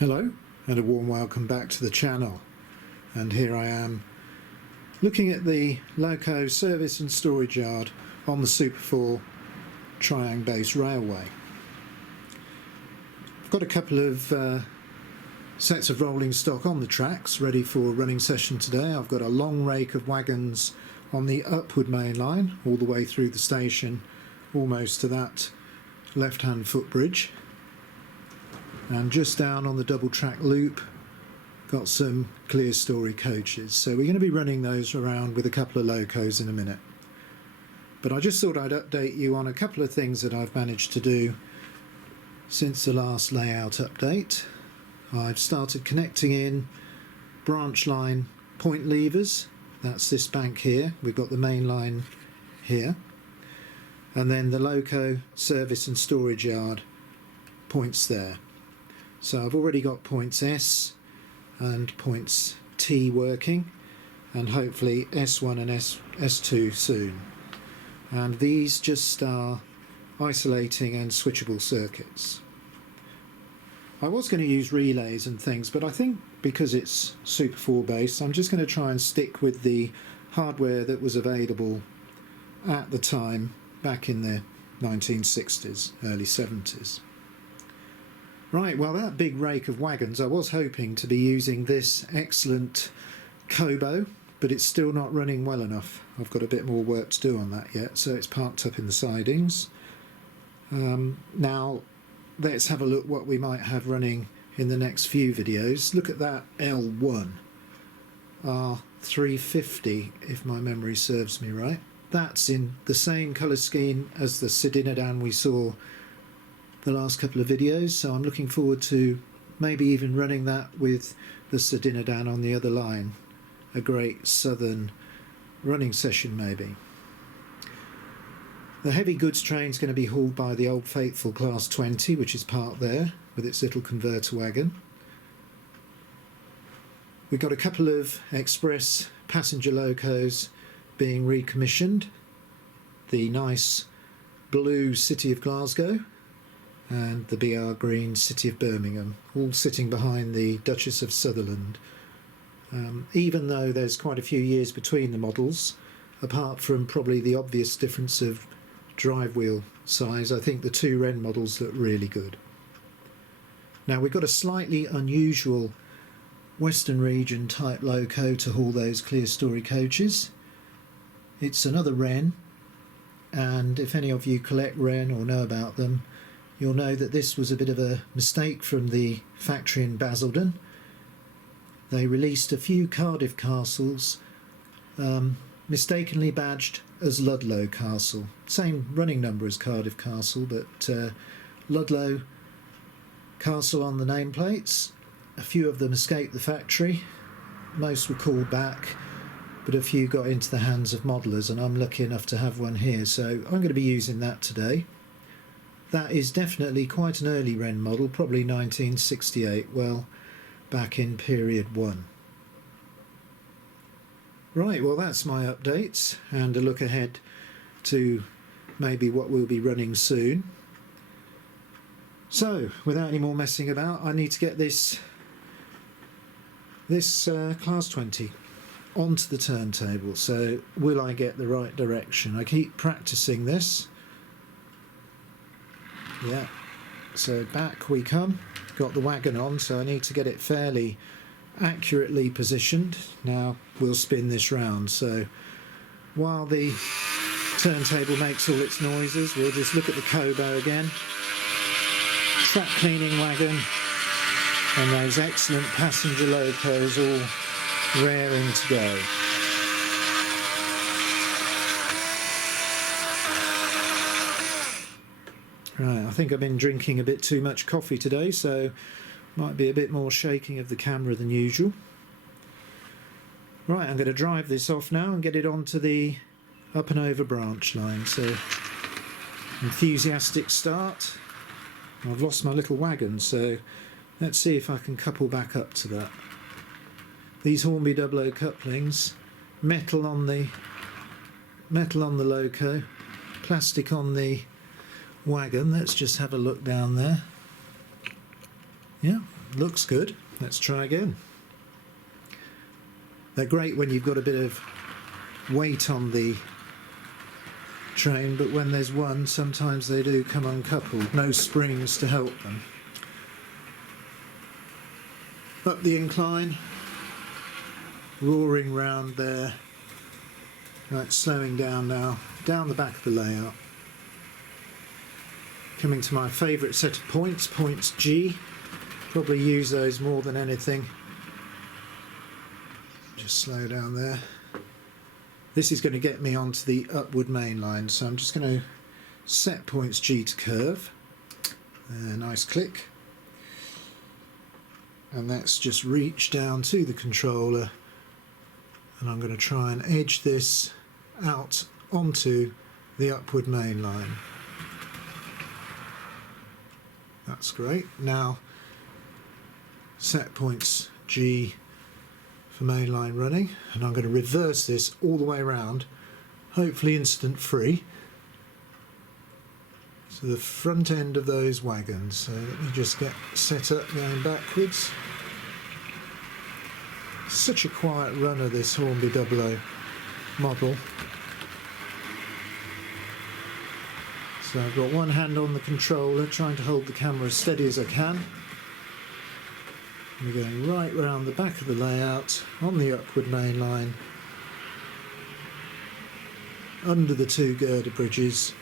Hello and a warm welcome back to the channel, and here I am looking at the Loco service and storage yard on the Super 4 Tri-ang base railway. I've got a couple of sets of rolling stock on the tracks ready for a running session today. I've got a long rake of wagons on the Upward Mainline all the way through the station, almost to that left hand footbridge. And just down on the double track loop got some Clerestory Coaches, so we're going to be running those around with a couple of Locos in a minute. But I just thought I'd update you on a couple of things that I've managed to do since the last layout update. I've started connecting in branch line point levers. That's this bank here. We've got the main line here, and then the Loco service and storage yard points there. So I've already got points S and points T working, and hopefully S1 and S2 soon. And these just are isolating and switchable circuits. I was going to use relays and things, but I think because it's Super 4 based, I'm just going to try and stick with the hardware that was available at the time back in the 1960s, early 70s. Right, well, that big rake of wagons, I was hoping to be using this excellent Kobo, but it's still not running well enough. I've got a bit more work to do on that yet, so it's parked up in the sidings. Now, let's have a look what we might have running in the next few videos. Look at that L1 R350, if my memory serves me right. That's in the same colour scheme as the Sedinadan we saw the last couple of videos, so I'm looking forward to maybe even running that with the Sedinadan on the other line. A great southern running session maybe. The heavy goods train is going to be hauled by the Old Faithful Class 20, which is parked there with its little converter wagon. We've got a couple of express passenger locos being recommissioned. The nice blue City of Glasgow and the BR green City of Birmingham, all sitting behind the Duchess of Sutherland. Even though there's quite a few years between the models, apart from probably the obvious difference of drive wheel size, I think the two Wrenn models look really good. Now we've got a slightly unusual Western region type loco to haul those Clerestory Coaches. It's another Wrenn, and if any of you collect Wrenn or know about them, you'll know that this was a bit of a mistake from the factory in Basildon. They released a few Cardiff castles mistakenly badged as Ludlow Castle. Same running number as Cardiff Castle, but Ludlow Castle on the nameplates. A few of them escaped the factory. Most were called back, but a few got into the hands of modelers, and I'm lucky enough to have one here, so I'm going to be using that today. That is definitely quite an early Wrenn model, probably 1968, well back in period 1. Right, well that's my updates and a look ahead to maybe what we'll be running soon. So, without any more messing about, I need to get this Class 20 onto the turntable. So, will I get the right direction? I keep practicing this. Yeah, so back we come. Got the wagon on, so I need to get it fairly accurately positioned. Now we'll spin this round, so while the turntable makes all its noises, we'll just look at the Kobo again. Track cleaning wagon and those excellent passenger locos all raring to go. Right, I think I've been drinking a bit too much coffee today, so might be a bit more shaking of the camera than usual. Right, I'm going to drive this off now and get it onto the up and over branch line. So, enthusiastic start. I've lost my little wagon, so let's see if I can couple back up to that. These Hornby Dublo couplings, metal on the Loco, plastic on the wagon. Let's just have a look down there. Yeah, looks good. Let's try again. They're great when you've got a bit of weight on the train, but when there's one, sometimes they do come uncoupled. No springs to help them. Up the incline, roaring round there. Right, slowing down now, down the back of the layout. Coming to my favourite set of points, points G. Probably use those more than anything. Just slow down there. This is going to get me onto the Upward Mainline, so I'm just going to set points G to curve. Nice click. And let's just reach down to the controller, and I'm going to try and edge this out onto the Upward Mainline. That's great. Now set points G for mainline running, and I'm going to reverse this all the way around, hopefully incident free, to the front end of those wagons. So let me just get set up going backwards. Such a quiet runner, this Hornby Dublo model. So I've got one hand on the controller, trying to hold the camera as steady as I can. We're going right round the back of the layout on the Upward Mainline, under the two girder bridges,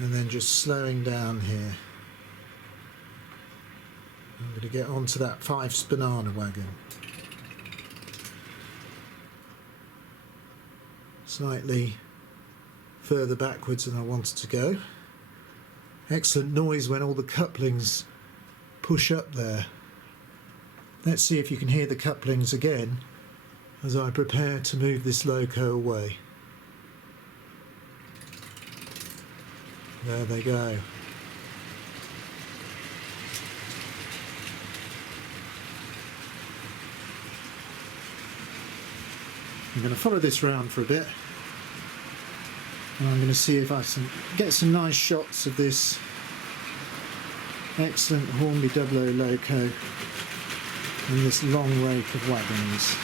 and then just slowing down here. I'm going to get onto that 5 banana wagon. Slightly further backwards than I wanted to go. Excellent noise when all the couplings push up there. Let's see if you can hear the couplings again as I prepare to move this loco away. There they go. I'm going to follow this round for a bit, and I'm going to see if I can get some nice shots of this excellent Hornby Dublo loco in this long rake of wagons.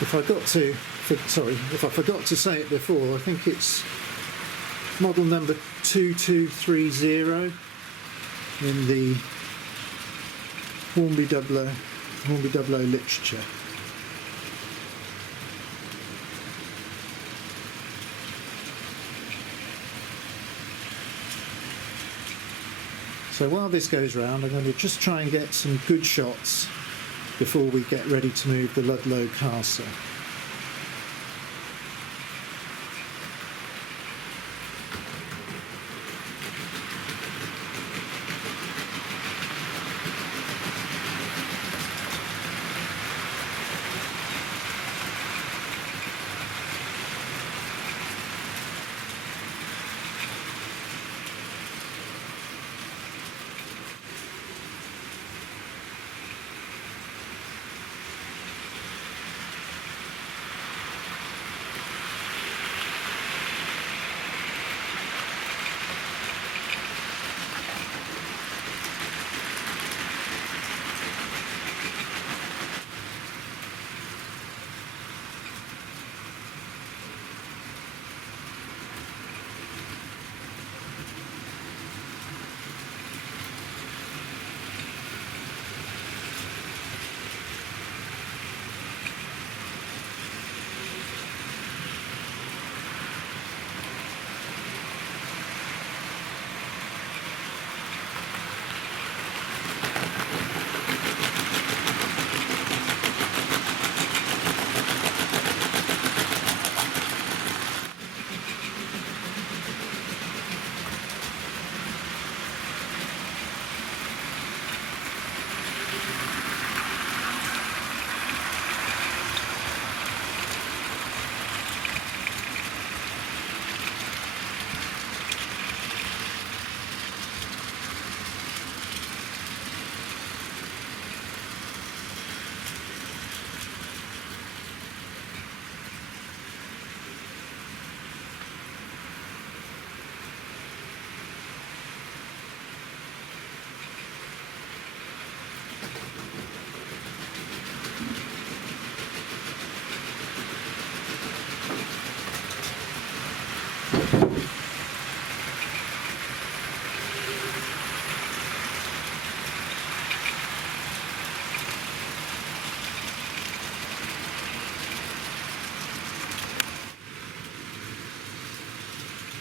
If I forgot to say it before, I think it's model number 2230 in the Hornby Dublo literature. So while this goes round, I'm going to just try and get some good shots before we get ready to move the Ludlow Castle.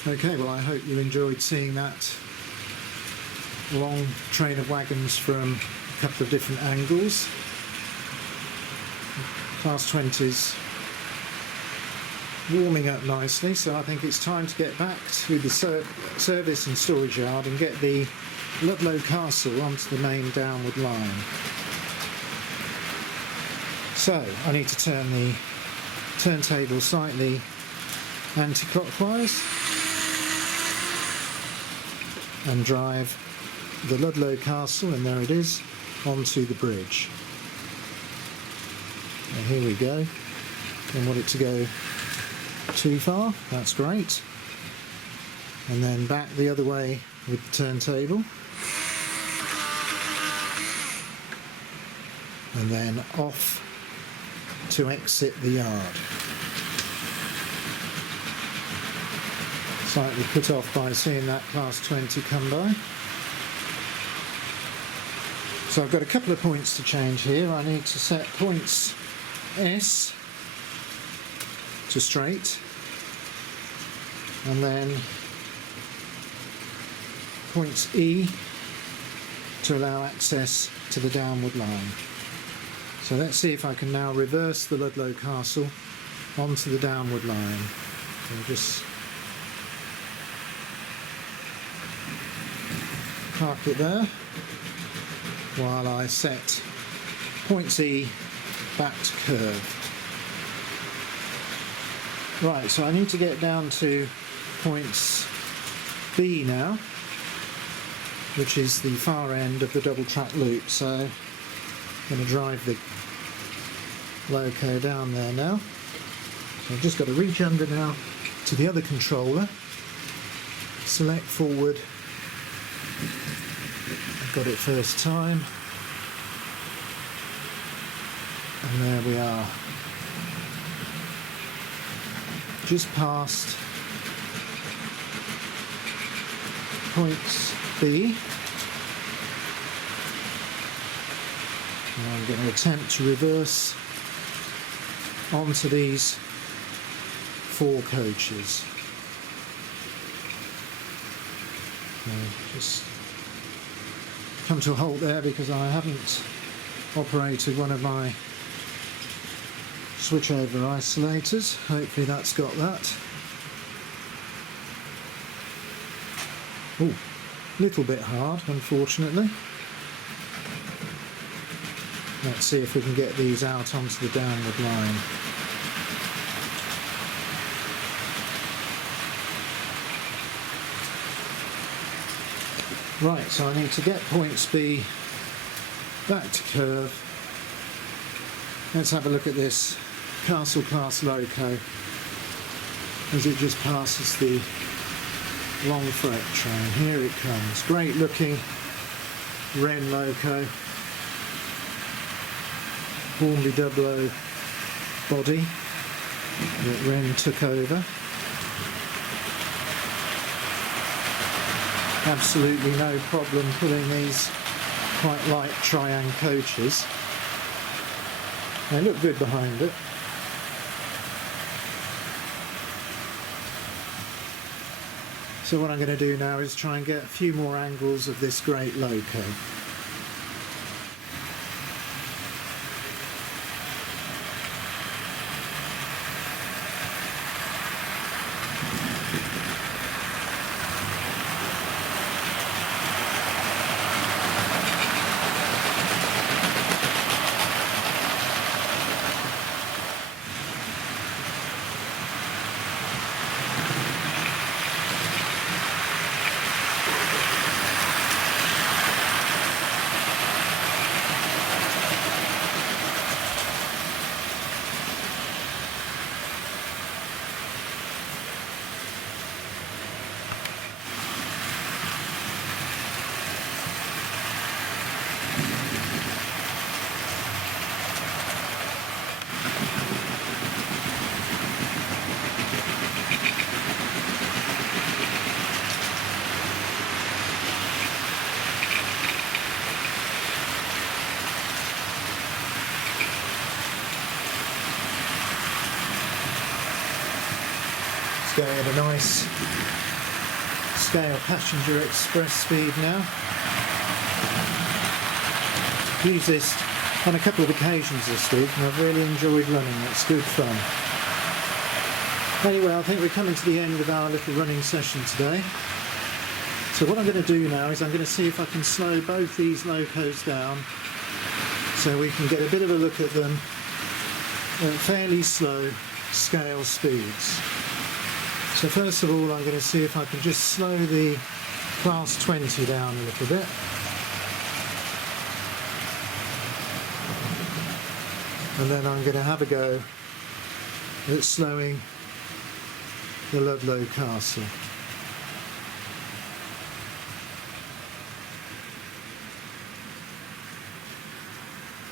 Okay, well, I hope you enjoyed seeing that long train of wagons from a couple of different angles. Class 20's warming up nicely, so I think it's time to get back to the service and storage yard and get the Ludlow Castle onto the main downward line. So I need to turn the turntable slightly anti-clockwise and drive the Ludlow Castle, and there it is, onto the bridge. And here we go. Don't want it to go too far, that's great. And then back the other way with the turntable. And then off to exit the yard. Slightly put off by seeing that class 20 come by. So I've got a couple of points to change here. I need to set points S to straight, and then points E to allow access to the downward line. So let's see if I can now reverse the Ludlow Castle onto the downward line. I'll just park it there while I set points E back to curve. Right, so I need to get down to points B now, which is the far end of the double track loop. So I'm going to drive the Loco down there now. So I've just got to reach under now to the other controller, select forward. I've got it first time, and there we are. Just past points B. And I'm going to attempt to reverse onto these 4 coaches. Just come to a halt there because I haven't operated one of my switchover isolators. Hopefully that's got that. Oh, little bit hard, unfortunately. Let's see if we can get these out onto the downward line. Right, so I need to get points B back to curve. Let's have a look at this Castle class Loco as it just passes the long freight train. Here it comes. Great looking Wrenn Loco, Hornby Dublo body that Wrenn took over. Absolutely no problem pulling these quite light Tri-ang coaches. They look good behind it. So what I'm going to do now is try and get a few more angles of this great Loco. Going at a nice scale passenger express speed now. I've used this on a couple of occasions this week and I've really enjoyed running. It's good fun. Anyway, I think we're coming to the end of our little running session today. So what I'm going to do now is I'm going to see if I can slow both these locos down so we can get a bit of a look at them at fairly slow scale speeds. So first of all I'm going to see if I can just slow the class 20 down a little bit. And then I'm going to have a go at slowing the Ludlow Castle.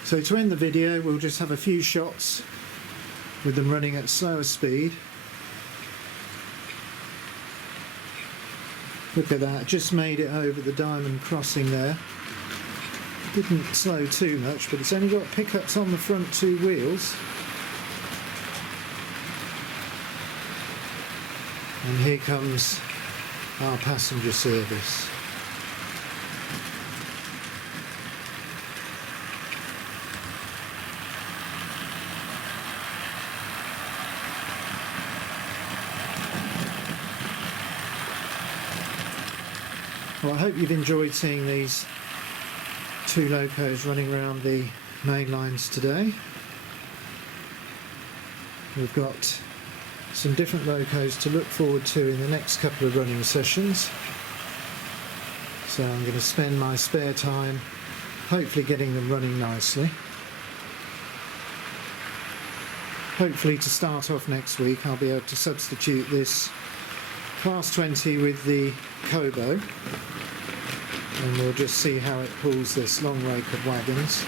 So to end the video, we'll just have a few shots with them running at slower speed. Look at that, just made it over the diamond crossing there. Didn't slow too much, but it's only got pickups on the front two wheels. And here comes our passenger service. Well, I hope you've enjoyed seeing these two locos running around the main lines today. We've got some different locos to look forward to in the next couple of running sessions. So I'm going to spend my spare time hopefully getting them running nicely. Hopefully to start off next week I'll be able to substitute this class 20 with the Kobo, and we'll just see how it pulls this long rake of wagons,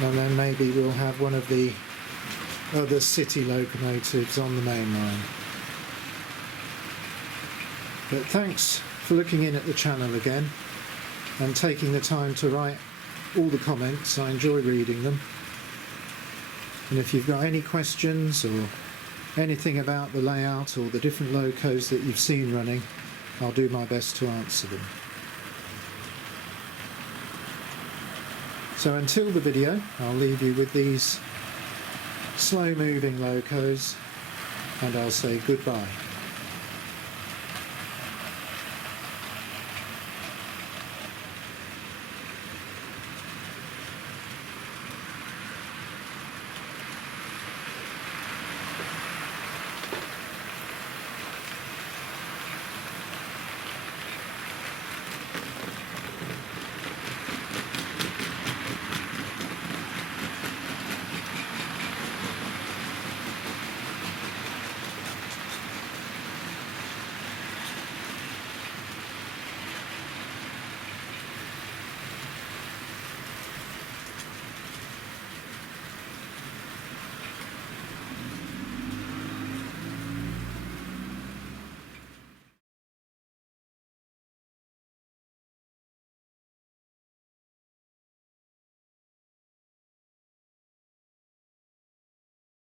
and then maybe we'll have one of the other city locomotives on the main line. But thanks for looking in at the channel again and taking the time to write all the comments. I enjoy reading them, and if you've got any questions or anything about the layout or the different locos that you've seen running, I'll do my best to answer them. So until the video, I'll leave you with these slow moving locos and I'll say goodbye.